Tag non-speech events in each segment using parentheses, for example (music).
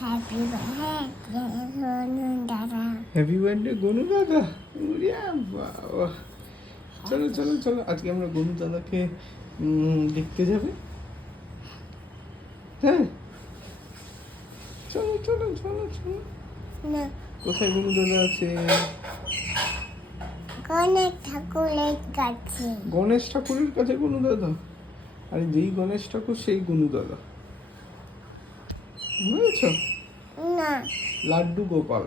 Happy birthday দাদা happy birthday Gonu দাদা বাবা চলো চলো চলো আজকে আমরা গনু দাদাকে দেখতে যাবে হ্যাঁ চলো চলো চলো চলো কোথায় গনু দাদা আছে কোনে ঠাকুরের কাছে গণেশ ঠাকুরের কাছে গনু দাদা আরে যেই গণেশ ঠাকুর সেই গনু দাদা বুঝেছ না। লাড্ডু গোপাল।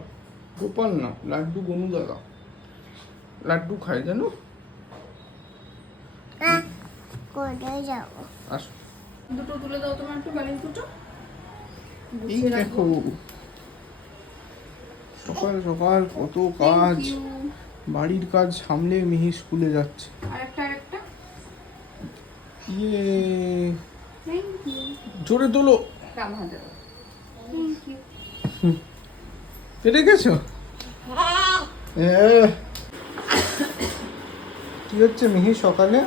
গোপাল না লাড্ডু গনু দাদা লাড্ডু খায় জানো? আ যাব আসো। দুটো তুলে দাও তোমার একটু ব্যালেন্স দুটো এই দেখো সকাল সকাল কত কাজ। বাড়ির কাজ সামলে মিহি স্কুলে যাচ্ছে। আরেকটা আরেকটা। ইয়ে। জোরে তোলো রাম পেটে গেছো? হ্যাঁ। কি হচ্ছে মিহি সকালে?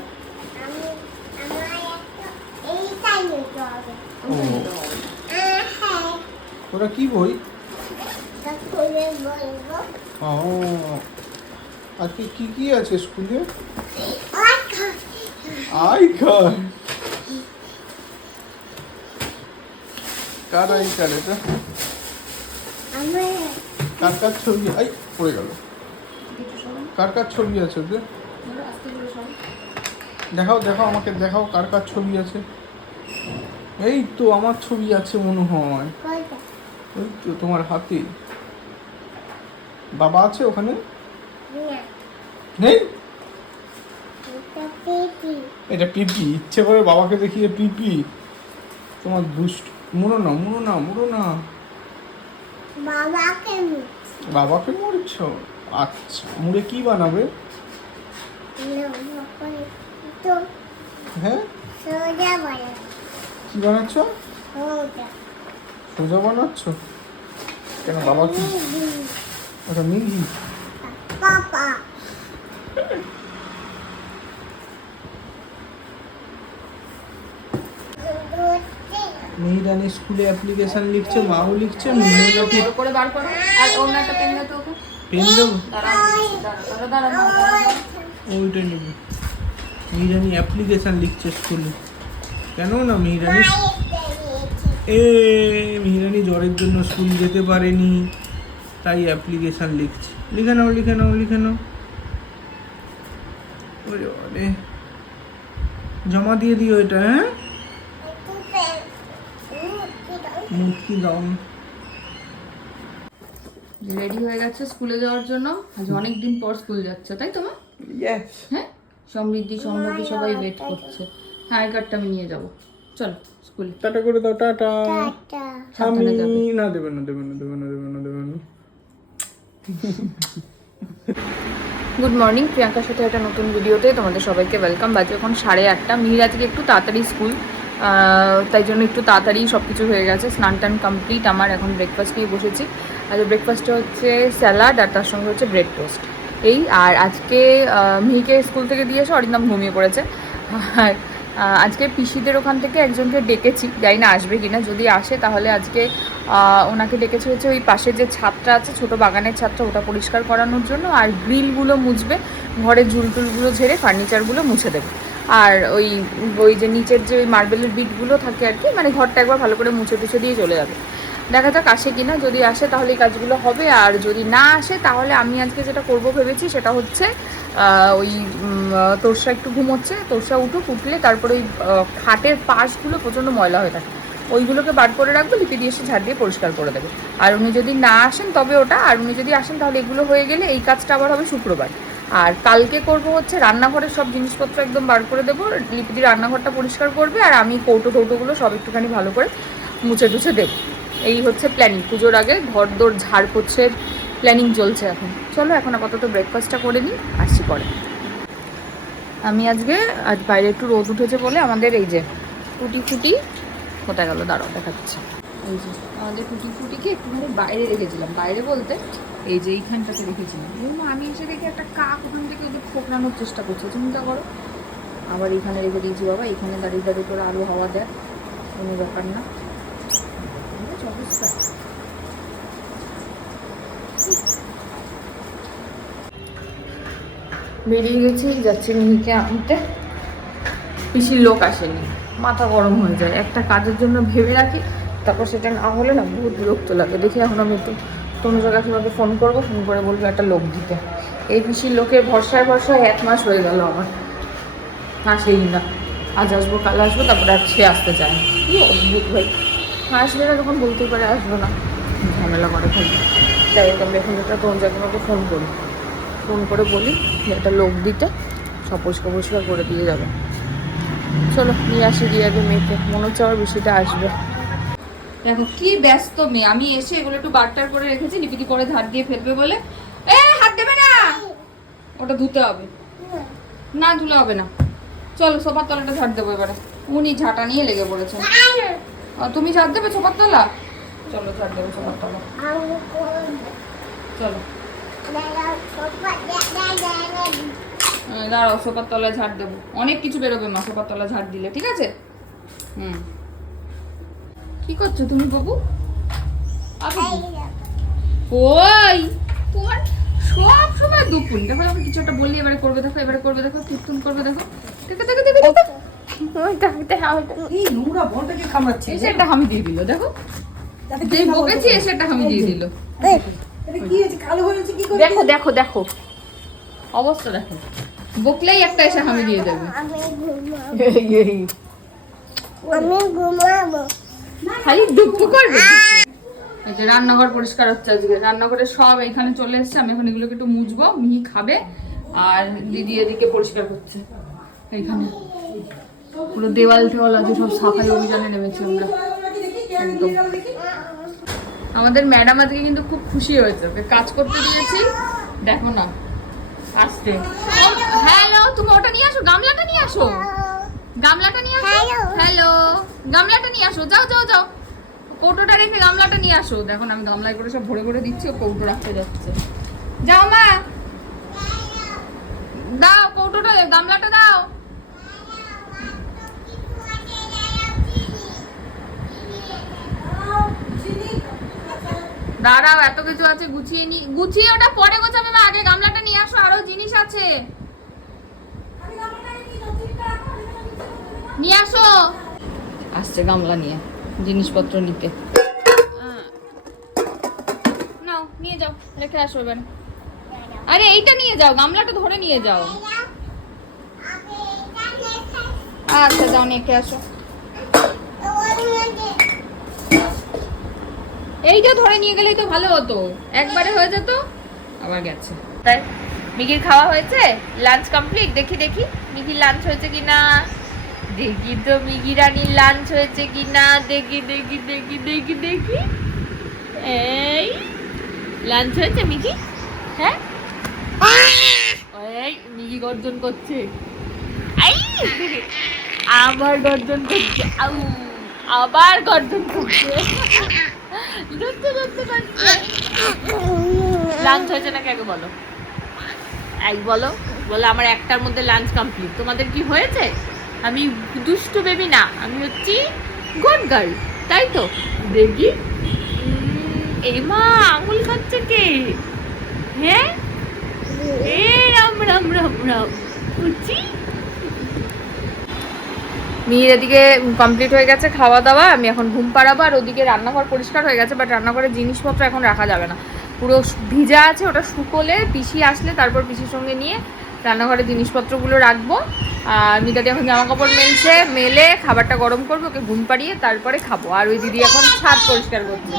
ওরা কি বই? ও। আজকে কি কি আছে স্কুলে? আই কার্ড কার আই কার্ড এটা? আমার কার কার ছবি আই পড়ে গেল। কার কার ছবি আছে ওদের? দেখাও দেখাও আমাকে দেখাও কার কার ছবি আছে। এই তো আমার ছবি আছে মনে হয়। ওই তো তোমার হাতে। বাবা আছে ওখানে? নেই? এটা এটা পিপি ইচ্ছে করে বাবাকে দেখিয়ে পিপি। তোমার দুষ্ট। মুড়ো না মুড়ো না মুড়ো না বাবাকে বাবাকে মরছ আচ্ছা মুড়ে কি বানাবে? হ্যাঁ? কি বানাচ্ছ? সোজা। সোজা বানাচ্ছ? কেন বাবা কি? ওটা মিহি পাপা। (laughs) মিহিরানি স্কুলে অ্যাপ্লিকেশন লিখছে মাও লিখছে মিহিরা করে বার করো। আর অন্য পেন দাও তো পেন দেবো দাঁড়াও দাঁড়াও দাঁড়াও দাঁড়াও দাঁড়াও। ওইটা নেবে। মিহিরানি অ্যাপ্লিকেশন লিখছে স্কুলে। কেন না মিহিরানি এ মিহিরানি জ্বরের জন্য স্কুল যেতে পারেনি তাই অ্যাপ্লিকেশন লিখছে। লিখে নাও লিখে নাও লিখে নাও। ওরে জমা দিয়ে দিও এটা হ্যাঁ? মুটকি দাও। রেডি হয়ে গেছে স্কুলে যাওয়ার জন্য। আজ অনেক দিন পর স্কুল যাচ্ছে তাই তো মা? হ্যাঁ? সমৃদ্ধি সম্ভাবী সবাই ওয়েট করছে। হ্যাঁ আই কার্ডটা আমি নিয়ে যাব। চলো স্কুলে টাটা করে দাও টাটা। টাটা। আমি। না দেবে না দেবে না দেবে না দেবে না দেবে না। গুড মর্নিং প্রিয়াঙ্কার সাথে একটা নতুন ভিডিওতে তোমাদের সবাইকে ওয়েলকাম বাজে এখন সাড়ে আটটা। মিহির আজকে একটু তাড়াতাড়ি স্কুল তাই জন্য একটু তাড়াতাড়ি সব কিছু হয়ে গেছে। স্নান টান কমপ্লিট আমার এখন ব্রেকফাস্ট নিয়ে বসেছি। আর ব্রেকফাস্টে হচ্ছে স্যালাড আর তার সঙ্গে হচ্ছে ব্রেড টোস্ট এই, আর আজকে মিহিকে স্কুল থেকে দিয়ে এসে অরিন্দম ঘুমিয়ে পড়েছে। আর আজকে পিসিদের ওখান থেকে একজনকে ডেকেছি। জানি না আসবে কিনা, যদি আসে তাহলে আজকে ওনাকে ডেকেছি হচ্ছে ওই পাশে যে ছাদটা আছে, ছোট বাগানের ছাদটা, ওটা পরিষ্কার করানোর জন্য। আর গ্রিলগুলো মুছবে ঘরের ঝুলটুলগুলো ঝেড়ে ফার্নিচারগুলো মুছে দেবে। আর ওই ওই যে নিচের যে ওই মার্বেলের বিটগুলো থাকে আর কি মানে ঘরটা একবার ভালো করে মুছে টুছে দিয়ে চলে যাবে। দেখা যাক আসে কি না যদি আসে তাহলে এই কাজগুলো হবে, আর যদি না আসে তাহলে আমি আজকে যেটা করব ভেবেছি সেটা হচ্ছে ওই তোরসা একটু ঘুমোচ্ছে, তোরসা উঠুক, উঠলে তারপরে ওই খাটের পাশগুলো প্রচণ্ড ময়লা হয়ে থাকে। ওইগুলোকে বার করে রাখব, লিপি দিয়ে এসে ঝাড় দিয়ে পরিষ্কার করে দেবে। আর উনি যদি না আসেন তবে ওটা, আর উনি যদি আসেন তাহলে এগুলো হয়ে গেলে এই কাজটা আবার হবে শুক্রবার। আর কালকে করব হচ্ছে রান্নাঘরের সব জিনিসপত্র একদম বার করে দেবো। লিপিদি রান্নাঘরটা পরিষ্কার করবে আর আমি কৌটো কৌটোগুলো সব একটুখানি ভালো করে মুছে টুছে দেবো। এই হচ্ছে প্ল্যানিং পুজোর আগে ঘর দোর ঝাড় পোছের প্ল্যানিং চলছে এখন। চলো এখন আপাতত ব্রেকফাস্টটা করে নিই, আসছি পরে। আমি আজকে, আজ বাইরে একটু রোদ উঠেছে বলে আমাদের এই যে টুটি ফুটি কোথায় গেল, দাঁড়াও, দেখাচ্ছি। এই যে আমাদের টুটি ফুটিকে একটুখানি বাইরে রেখেছিলাম। বাইরে বলতে এই যে এইখানটাতে রেখেছিলাম। আমি এসে দেখি একটা কাক ওখান থেকে ওদের ঠোকরানোর চেষ্টা করছে। চিন্তা করো। আবার এখানে রেখে দিয়েছি বাবা। এখানে দাঁড়িয়ে দাঁড়িয়ে করে আলো হাওয়া দেয়। কোনো ব্যাপার না। অবস্থা। বেরিয়ে গেছি, যাচ্ছি মিহিকে আনতে। পিসির লোক আসেনি। মাথা গরম হয়ে যায়। একটা কাজের জন্য ভেবে রাখি। তারপর সেটা না হলে না বহুত বিরক্ত লাগে। দেখি এখন আমি একটু তনুজা কাকিমাকে ফোন করব ফোন করে বলব একটা লোক দিতে। এই পিসির লোকের ভরসায় ভরসায় এক মাস হয়ে গেল আমার। আসেই না। আজ আসব, কাল আসব, তারপরে আর সে আসতে চায়। কি অদ্ভুত ভাই। আসবে না যখন বলতেই পারে আসব না। ঝামেলা করে থাকবে তাই আমি এখন একটা তনুজা কাকিমাকে ফোন করি। ফোন করে বলি, যে একটা লোক দিতে, সব পরিষ্কার পরিষ্কার করে দিয়ে যাবে। চলো, নিয়ে আসি দিয়ে আগে মেয়েকে। মনে হচ্ছে আবার বৃষ্টিটা আসবে। দেখো, কি ব্যস্ত মেয়ে। আমি এসে এগুলো একটু বাট্টার করে রেখেছি নিপিটি করে ধার দিয়ে ফেলবে বলে। এ, হাত দেবে না! ওটা ধুতে হবে। না, ধুলে হবে না। চলো, সোফার তলাটা ঝাড় দেবো এবারে। উনি ঝাঁটা নিয়ে লেগে পড়েছেন। আর তুমি ঝাড় দেবে সোফার তলা? চলো ঝাড় দেবে সোফার তলা। চলো। দাঁড়াও, সোফার তলায় ঝাড় দেবো। অনেক কিছু বেরোবে মা, সোফার তলায় ঝাড় দিলে, ঠিক আছে? হুম। কি করছ তুমি বাবু? ওই। তোমার সব সময় দুপুন দেখো আমি কিছু একটা বললি এবারে করবে দেখো এবারে করবে দেখো কীর্তন করবে দেখো। দেখো দেখো দেখো দেখো। দিয়ে দিল দেখো। বকেছি তোকে? এসে একটা হামি দিয়ে দিল। কি হয়েছে? কালো হয়েছে কি করে দেখো দেখো দেখো। অবস্থা দেখো। বকলেই একটা এসে হামি দিয়ে দেবে। আমি ঘুমাবো। খালি দুঃখ করবে? এই যে রান্নাঘর পরিষ্কার হচ্ছে আজকে। রান্নাঘরে সব এখানে চলে এসেছে আমি এখন এগুলোকে একটু মুছবো মিহি খাবে আর দিদি এদিকে পরিষ্কার করছে এইখানে পুরো দেওয়াল টেওয়াল আছে সব সাফাই অভিযানে নেমেছি আমরা। একদম। আমাদের ম্যাডাম আজকে কিন্তু খুব খুশি হয়েছে ওকে কাজ করতে দিয়েছি। দেখো না আসতে হ্যালো তুমি ওটা নিয়ে আসো গামলাটা নিয়ে আসো। গামলাটা নিয়ে আসো। হ্যালো। গামলাটা নিয়ে আসো। যাও যাও যাও। কৌটোটা রেখে গামলাটা নিয়ে আসো। দেখো আমি গামলায় করে সব ভরে ভরে দিচ্ছি ও কৌটো রাখতে যাচ্ছে। যাও মা। দাও কৌটোটা গামলাটা দাও। দাঁড়াও এত কিছু আছে গুছিয়ে নি গুছিয়ে ওটা পরে গোছাবে মা। আগে গামলাটা নিয়ে আসো আরও জিনিস আছে। নিয়ে আসো। আসছে গামলা নিয়ে জিনিসপত্র নিতে। নাও নিয়ে যাও রেখে আসো এবার। আরে এইটা নিয়ে যাও গামলাটা ধরে নিয়ে যাও। আচ্ছা যাও নিয়ে আসো। এইটা ধরে নিয়ে গেলেই তো ভালো হতো। একবারে হয়ে যেত আবার গেছে। তাই মিগির খাওয়া হয়েছে? Lunch complete? দেখি দেখি মিগির লাঞ্চ হয়েছে কিনা? দেখি তো, মিগি রানীর লাঞ্চ হয়েছে কি না দেখি দেখি দেখি দেখি দেখি। এই লাঞ্চ হয়েছে, মিগি? হ্যাঁ? এই, মিগি গর্জন করছে। আবার গর্জন করছে। আবার গর্জন করছে। লাঞ্চ হয়েছে নাকি আগে বলো? এক বলো। বলো, আমার একটার মধ্যে লাঞ্চ কমপ্লিট তোমাদের কি হয়েছে? আমি দুষ্টু বেবি না আমি হচ্ছি গুড গার্ল তাই তো? দেখি উম, এই মা আঙুল খাচ্ছে কে? হ্যাঁ? এ রাম রাম রাম রাম। বুঝছি মেয়ের এদিকে কমপ্লিট হয়ে গেছে খাওয়া দাওয়া আমি এখন ঘুম পাড়াবো আর ওদিকে রান্নাঘর পরিষ্কার হয়ে গেছে বাট রান্নাঘরের জিনিসপত্র এখন রাখা যাবে না। পুরো ভিজা আছে ওটা শুকোলে পিসি আসলে তারপর পিসির সঙ্গে নিয়ে রান্নাঘরের জিনিসপত্রগুলো রাখব। আর মিতাদি এখন জামা কাপড় মেলছে, মেলে খাবারটা গরম করব, ওকে ঘুম পাড়িয়ে তারপরে খাব। আর ওই দিদি এখন ছাদ পরিষ্কার করছে।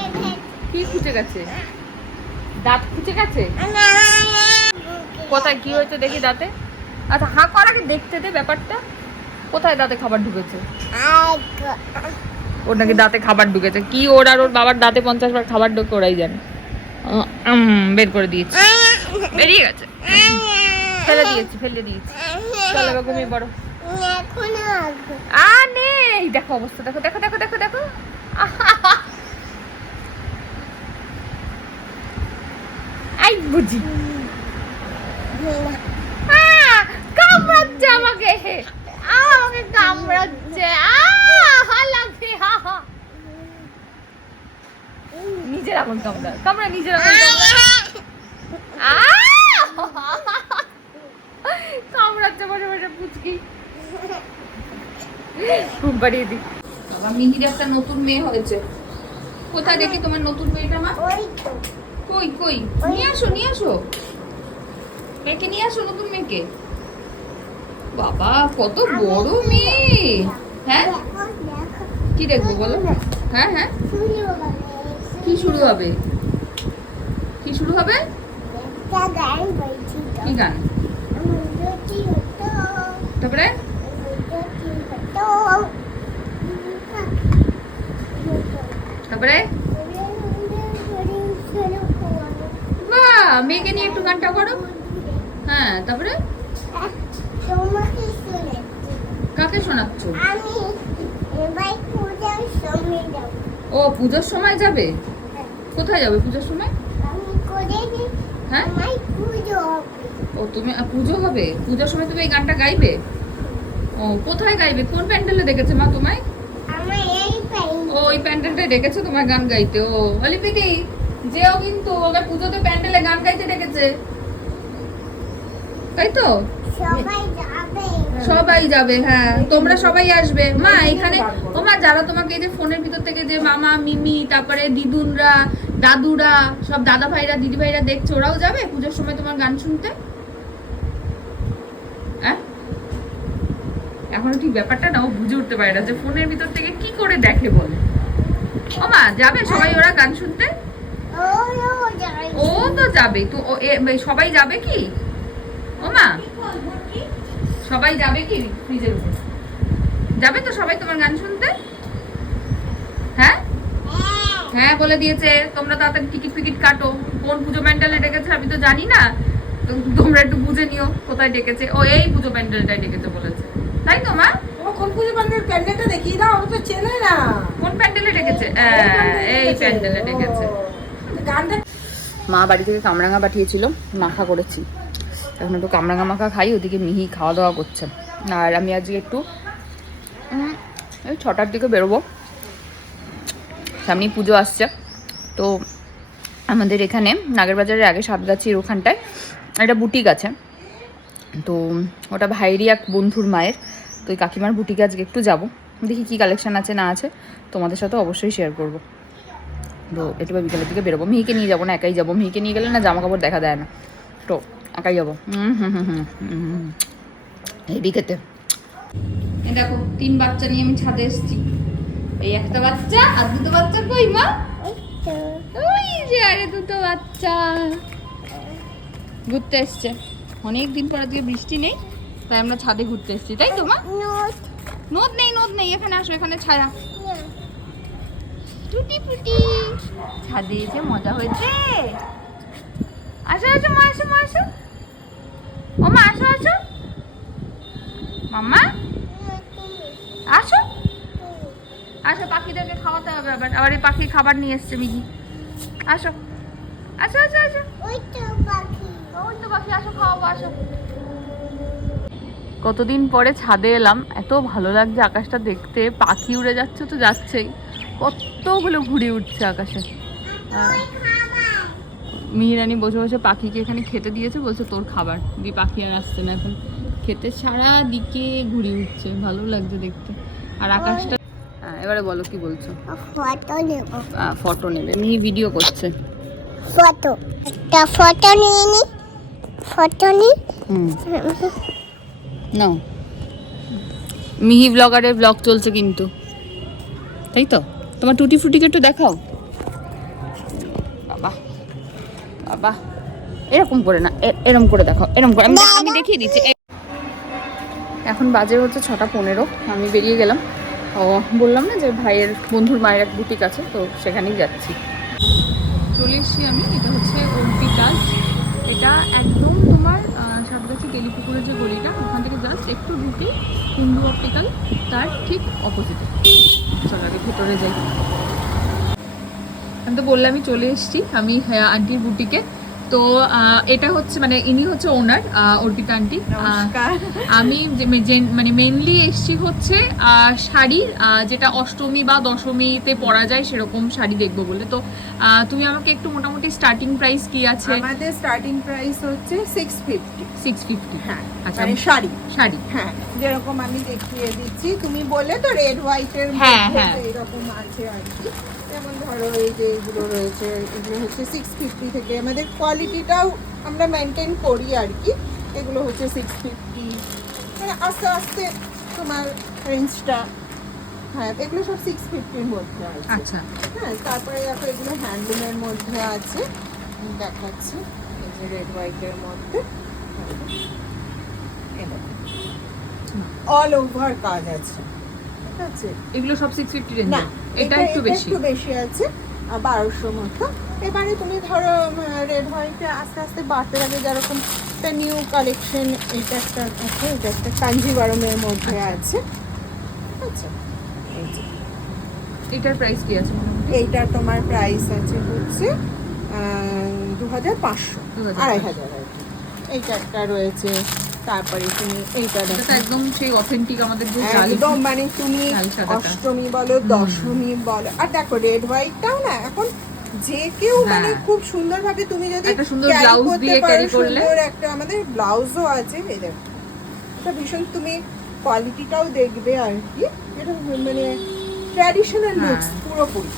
কি খুঁজে গেছে? দাঁত খুঁজে গেছে? কোথায়, কি হয়েছে দেখি দাঁতে? আচ্ছা হাঁ করাকে দেখতে দে ব্যাপারটা। কোথায় দাঁতে খাবার ঢুকেছে? ওর নাকি দাঁতে খাবার ঢুকেছে। কি ওর আর ওর বাবার দাঁতে পঞ্চাশ বার খাবার ঢুকে, ওরাই জানে। বের করে দিয়েছে। বেরিয়ে গেছে। ফেলে দিয়েছি ফেলে দিয়েছি। চলো ঘুমিয়ে পড়ো। আ নেই। দেখো অবস্থা, দেখো দেখো দেখো দেখো দেখো। আই, বুঝি। কামড়াচ্ছে আমাকে। আমাকে কামড়াচ্ছে। নিজের আঙুল কামড়া কামড়া, নিজের আহ! কামড়াচ্ছে বসে বসে পুচকি। ঘুম পাড়িয়ে বাবা মিহির একটা নতুন মেয়ে হয়েছে। কোথায় দেখি তোমার নতুন মেয়েটা মা? কই কই? নিয়ে আসো নিয়ে আসো। মেয়েকে নিয়ে আসো নতুন মেয়েকে। বাবা কত বড় মেয়ে। হ্যাঁ? কি দেখব বলো? হ্যাঁ হ্যাঁ। কি শুরু হবে? কি শুরু হবে? গান কি গান? তারপরে? তারপরে? বাহ মেয়েকে নিয়ে একটু গানটা করো। হ্যাঁ তারপরে? কাকে শোনাচ্ছ? ও, পুজোর সময় যাবে? কোথায় যাবে পুজোর সময়? হ্যাঁ? ও তুমি পুজো হবে? পুজোর সময় তুমি এই গানটা গাইবে? ও কোথায় গাইবে? কোন প্যান্ডেলে দেখেছে মা তোমায়? আমার এই পাই ও ওই প্যান্ডেলটাই ডেকেছে তোমার গান গাইতে। ও অলিপিটি যেও কিন্তু ওকে পুজোতে প্যান্ডেলে গান গাইতে ডেকেছে। তাই তো? সবাই সবাই যাবে হ্যাঁ। তোমরা সবাই আসবে। মা এখানে ও মা যারা তোমাকে এই যে ফোনের ভিতর থেকে যে মামা মিমি তারপরে দিদুনরা দাদুরা, সব দাদা ভাইরা দিদি ভাইরা দেখছে, ওরাও যাবে পুজোর সময় তোমার গান শুনতে? এখনও ঠিক ব্যাপারটা না, ও বুঝে উঠতে পারে না যে ফোনের ভিতর থেকে কি করে দেখে বলে। ও মা, যাবে সবাই ওরা গান শুনতে? ও তো যাবে, তো সবাই যাবে কি? ও মা, সবাই যাবে কি ফ্রিজের উপর? যাবে তো সবাই তোমার গান শুনতে? হ্যাঁ? হ্যাঁ বলে দিয়েছে তোমরা তাড়াতাড়ি টিকিট ফিকিট কাটো। কোন পুজো প্যান্ডেলে ডেকেছে আমি তো জানি না। তোমরা একটু বুঝে নিও কোথায় ডেকেছে। ও এই পুজো প্যান্ডেলটাই ডেকেছে বলেছে। তাই তো মা? ও কোন পুজো প্যান্ডেল? প্যান্ডেলটা দেখিয়ে দাও ও তো চেনে না। কোন প্যান্ডেলে ডেকেছে? হ্যাঁ, এই প্যান্ডেলে ডেকেছে। গানটা মা বাড়ি থেকে কামরাঙা পাঠিয়েছিল মাখা করেছি। এখন একটু কামরাঙা মাখা খাই ওদিকে মিহি খাওয়া দাওয়া করছে। আর আমি আজকে একটু ছটার দিকে বেরোবো। সামনে পুজো আসছে। তো আমাদের এখানে নাগেরবাজারের আগে সাতগাছির ওখানটায় একটা বুটিক আছে। তো ওটা ভাইয়েরই এক বন্ধুর মায়ের। তো ওই কাকিমার বুটিকে আজকে একটু যাব। দেখি কি কালেকশন আছে, না আছে। তোমাদের সাথে অবশ্যই শেয়ার করব। তো একটু বা বিকেলের দিকে বেরোবো। মিহিকে নিয়ে যাব না, একাই যাব। মিহিকে নিয়ে গেলে না জামা কাপড় দেখা দেয় না। তো একাই যাব। হুম হুম হুম হুম হুম খেতে দেখো, তিন বাচ্চা নিয়ে আমি ছাদে এসেছি। এই একটা বাচ্চা আর দুটো বাচ্চা কই মা? ওই যে আরে দুটো বাচ্চা। ঘুরতে এসছে। অনেক দিন পর আজকে বৃষ্টি নেই তাই আমরা ছাদে ঘুরতে এসেছি তাই তো মা? নদ নেই নদ নেই এখানে আসো এখানে ছায়া। টুটি ফুটি ছাদে এসে মজা হয়েছে। আসো আসো মা আসো মা আসো। ও মা আসো আসো। মাম্মা? আসো। আসো, পাখিদেরকে খাওয়াতে হবে আবার। আবার এই পাখি খাবার নিয়ে এসছে মিহি। আসো। আসো আসো আসো। কতদিন পরে ছাদে এলাম, এত ভালো লাগছে আকাশটা দেখতে। পাখি উড়ে যাচ্ছে তো যাচ্ছেই। কতগুলো ঘুরে উঠছে আকাশে। আর মিহিরানি বসে বসে পাখিকে এখানে খেতে দিয়েছে, বলছে তোর খাবার। দিয়ে পাখি আর আসছে না এখন। খেতে সারা দিকে ঘুরে উঠছে, ভালো লাগছে দেখতে। আর আকাশটা হ্যাঁ এবারে বলো কি বলছো? ফটো নেব। ফটো নেবে। মিহি ভিডিও করছে। ফটো। একটা ফটো নিয়ে নি। ফটো নি। হুম। নাও। মিহি ব্লগারের ব্লগ চলছে কিন্তু। তাই তো? তোমার টুটি ফুটিকে একটু দেখাও। বাবা বাবা। এরকম করে না এ- এরম করে দেখাও এরম করে। আমি দেখিয়ে দিচ্ছি। এখন বাজে হচ্ছে ছটা পনেরো। আমি বেরিয়ে গেলাম। বললাম না যে ভাইয়ের বন্ধুর মায়ের এক বুটিক আছে তো সেখানেই যাচ্ছি। চলে এসেছি আমি এটা হচ্ছে টাচ এটা একদম তোমার সাতগাছি গেলিপুকুরের যে গলিটা ওখান থেকে জাস্ট একটু ঢুকি কুন্ডু অপটিক্যাল তার ঠিক অপোজিটে। চলো আগে ভেতরে যাই। আমি তো বললামই চলে এসেছি আমি হ্যাঁ, আন্টির বুটিকে। তো এটা হচ্ছে মানে ইনি হচ্ছে ওনার অর্পিতা আন্টি। আমি মানে মেনলি এসছি হচ্ছে শাড়ির যেটা অষ্টমী বা দশমীতে পরা যায় সেরকম শাড়ি দেখব বলে। তো তুমি আমাকে একটু মোটামুটি স্টার্টিং প্রাইস কি আছে? আমাদের স্টার্টিং প্রাইস হচ্ছে সিক্স ফিফটি সিক্স ফিফটি হ্যাঁ আচ্ছা মানে শাড়ি। শাড়ি। হ্যাঁ যেরকম আমি দেখিয়ে দিচ্ছি তুমি বলে তো রেড হোয়াইটের হ্যাঁ, হ্যাঁ। এরকম আছে আর কি। যেমন ধরো এই যে এগুলো রয়েছে এগুলো হচ্ছে সিক্স ফিফটি থেকে। আমাদের কোয়ালিটিটাও আমরা মেনটেন করি আর কি। এগুলো হচ্ছে সিক্স ফিফটি মানে আস্তে আস্তে তোমার রেঞ্জটা হ্যাঁ এগুলো সব সিক্স ফিফটির মধ্যে আছে। আচ্ছা। হ্যাঁ তারপরে দেখো এগুলো হ্যান্ডলুমের মধ্যে আছে। দেখাচ্ছি এই যে রেড হোয়াইটের মধ্যে। অল ওভার কাজ আছে। ঠিক আছে? এগুলো সব সিক্স ফিফটি রেঞ্জ না এটা একটু বেশি। একটু বেশি আছে বারোশো মতো। এবারে তুমি ধরো রেড হোয়াইটে আস্তে আস্তে বাড়তে থাকে যেরকম একটা নিউ কালেকশন এটা একটা আছে এটা একটা কাঞ্জিবারমের মধ্যে আছে। আচ্ছা। এই যে এটার প্রাইস কি আছে মোটামুটি? এইটা তোমার প্রাইস আছে হচ্ছে দু হাজার পাঁচশো আড়াই হাজার এইটা একটা রয়েছে তারপরে তুমি এইটা দেখো একদম সেই অথেন্টিক আমাদের যে একদম মানে তুমি অষ্টমী বলো দশমী বলো আর দেখো রেড হোয়াইটটাও না এখন যে কেউ মানে হ্যাঁ। খুব সুন্দরভাবে তুমি যদি একটা সুন্দর করতে দিয়ে carry করলে। সুন্দর একটা আমাদের ব্লাউজও আছে এই দেখো এটা ভীষণ তুমি কোয়ালিটিটাও দেখবে আর কি এটা মানে ট্র্যাডিশনাল। লুকস পুরোপুরি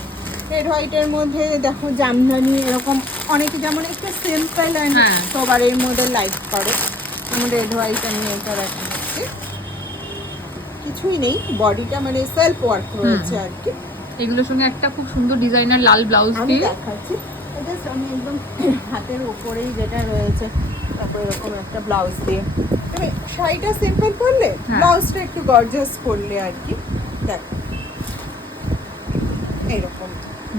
রেড হোয়াইটের মধ্যে দেখো জামদানি এরকম অনেকে যেমন একটা সিম্পল অ্যান্ড। সবার এর মধ্যে লাইক করে রেড হোয়াইট আমি এটা দেখাচ্ছি। কিছুই নেই বডিটা মানে সেলফ ওয়ার্ক রয়েছে আর কি। এগুলোর সঙ্গে একটা খুব সুন্দর ডিজাইনার লাল ব্লাউজ দিয়ে। দেখাচ্ছি। এটা আমি একদম হাতের ওপরেই যেটা রয়েছে তারপর এরকম একটা ব্লাউজ দিয়ে। তুমি শাড়িটা সিম্পল করলে। ব্লাউজটা একটু গর্জাস করলে আর কি। দেখো। এইরকম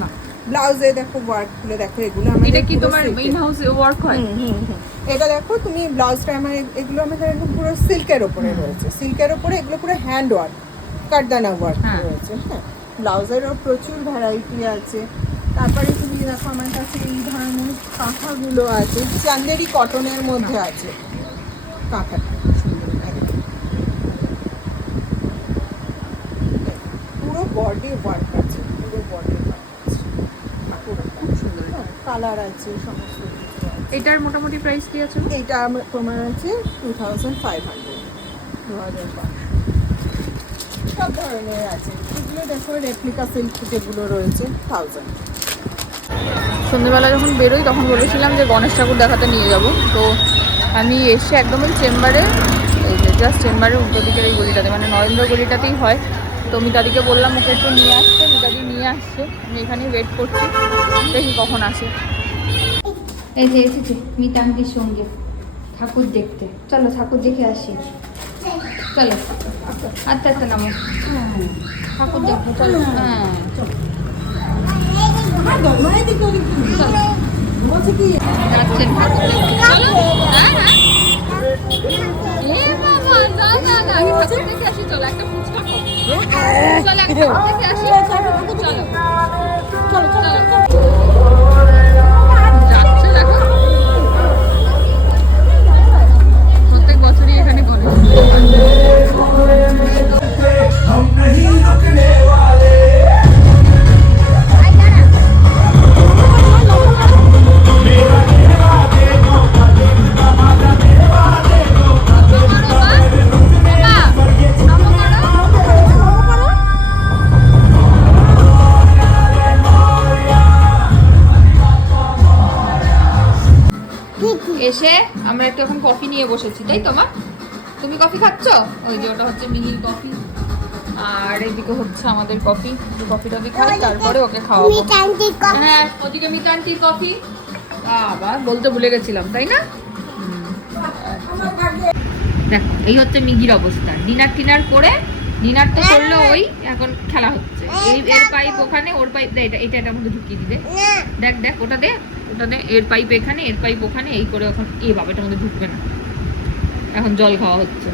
না। ব্লাউজে দেখো ওয়ার্কগুলো দেখো এগুলো আমাদের এটা কি তোমার। ইন হাউস ওয়ার্ক হয়? হুম, হুম। এটা দেখো তুমি ব্লাউজটা আমার এগুলো আমাদের একদম পুরো সিল্কের ওপরে রয়েছে। সিল্কের ওপরে এগুলো পুরো হ্যান্ড ওয়ার্ক কাঠদানা ওয়ার্ক হ্যাঁ। রয়েছে হ্যাঁ। ব্লাউজেরও প্রচুর ভ্যারাইটি আছে। তারপরে তুমি দেখো আমার কাছে এই ধরনের কাঁথাগুলো আছে চান্দেরি কটনের মধ্যে আছে। কাঁথাটা পুরো বডি ওয়ার্ক আছে পুরো বডি ওয়ার্ক আছে পুরোটা সুন্দর কালার আছে সমস্ত কিছু এটার মোটামুটি প্রাইস কি আছে? এইটা আমার তোমার আছে টু থাউজেন্ড ফাইভ হান্ড্রেড দু হাজার সব ধরনের আছে। এগুলো দেখো রেপ্লিকা সিল্ক যেগুলো রয়েছে থাউজেন্ড সন্ধ্যেবেলা যখন বেরোই তখন বলেছিলাম যে গণেশ ঠাকুর দেখাতে নিয়ে যাব। তো আমি এসে একদম ওই চেম্বারে এই যে জাস্ট চেম্বারের উল্টো দিকের এই গলিটাতে মানে নরেন্দ্র গলিটাতেই হয়। তো মিতাদিকে বললাম ওকে একটু নিয়ে আসতে আসছে। আমি ওয়েট করছি। দেখি কখন আসে। এই যে এসেছে মিতাঙ্কির সঙ্গে। ঠাকুর দেখতে। চলো ঠাকুর দেখে আসি। চলো আচ্ছা আচ্ছা নামো। ঠাকুর দেখতে চলো। হ্যাঁ ঠাকুর দেখতে। চলো। হ্যাঁ হ্যাঁ। দেখে চলো, একটা। চলো, চলো। বসেছি তাই তোমার তুমি কফি খাচ্ছ? ওই যে ওটা হচ্ছে মিহির কফি। আর এদিকে হচ্ছে আমাদের কফি। কফি টফি খাই তারপরে ওকে খাওয়াবো। হ্যাঁ ওদিকে মিতান্টির কফি। আবার বলতে ভুলে গেছিলাম তাই না? দেখো এই হচ্ছে মিহির অবস্থা। ডিনার টিনার করে ডিনার তো করল ওই এখন খেলা হচ্ছে। এই এর পাইপ ওখানে ওর পাইপ এটা এটা এটার মধ্যে ঢুকিয়ে দিবে। দেখ দেখ ওটা দে ওটা দে এর পাইপ এখানে এর পাইপ ওখানে এই করে এখন এ বাবা এটার মধ্যে ঢুকবে না। এখন জল খাওয়া হচ্ছে।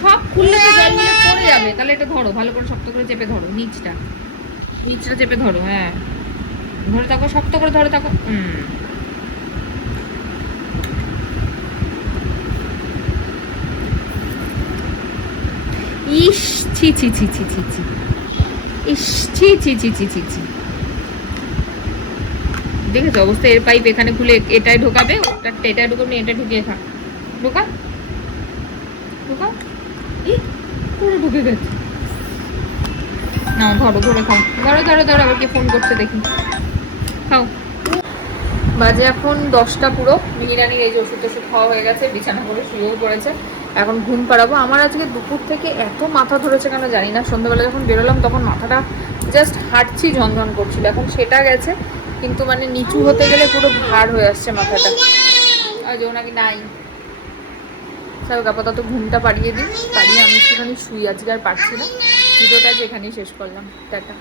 সব খুললে তো জলগুলো পড়ে যাবে। তাহলে এটা ধরো ভালো করে শক্ত করে চেপে ধরো নিচটা। নিচটা চেপে ধরো হ্যাঁ। ধরে থাকো শক্ত করে ধরে থাকো। হুম। ইস ছি ছি ছি ছি ছি ছি। ইস ছি ছি ছি ছি ছি ছি। দেখেছ? অবস্থা এর পাইপ এখানে খুলে এটাই ঢোকাবে, ওটা এটাই ঢুকাবে এটা ঢুকিয়ে খা ঢোকা। ঢোকা। পুরো ঢুকে গেছে। না ধরো, ধরে, খাও। ধরো ধরো ধরো, আবার কে ফোন করছে দেখি। খাও। বাজে এখন দশটা পুরো। মিহিরানির এই যে ওষুধ টষুধ খাওয়া হয়ে গেছে, বিছানা করে শুয়েও পড়েছে। এখন ঘুম পাড়াবো। আমার আজকে দুপুর থেকে এত মাথা ধরেছে কেন জানি না। সন্ধ্যাবেলা যখন বেরোলাম, তখন মাথাটা জাস্ট হাঁটছি, ঝনঝন করছিল। এখন সেটা গেছে। কিন্তু মানে নিচু হতে গেলে পুরো ভার হয়ে আসছে মাথাটা। আর যে নাকি নাই। সব আপাতত ঘুমটা পাড়িয়ে দিই পাড়িয়ে আমি সেখানে শুই, আজকে আর পারছি না। ভিডিওটা যেখানেই শেষ করলাম। টাটা।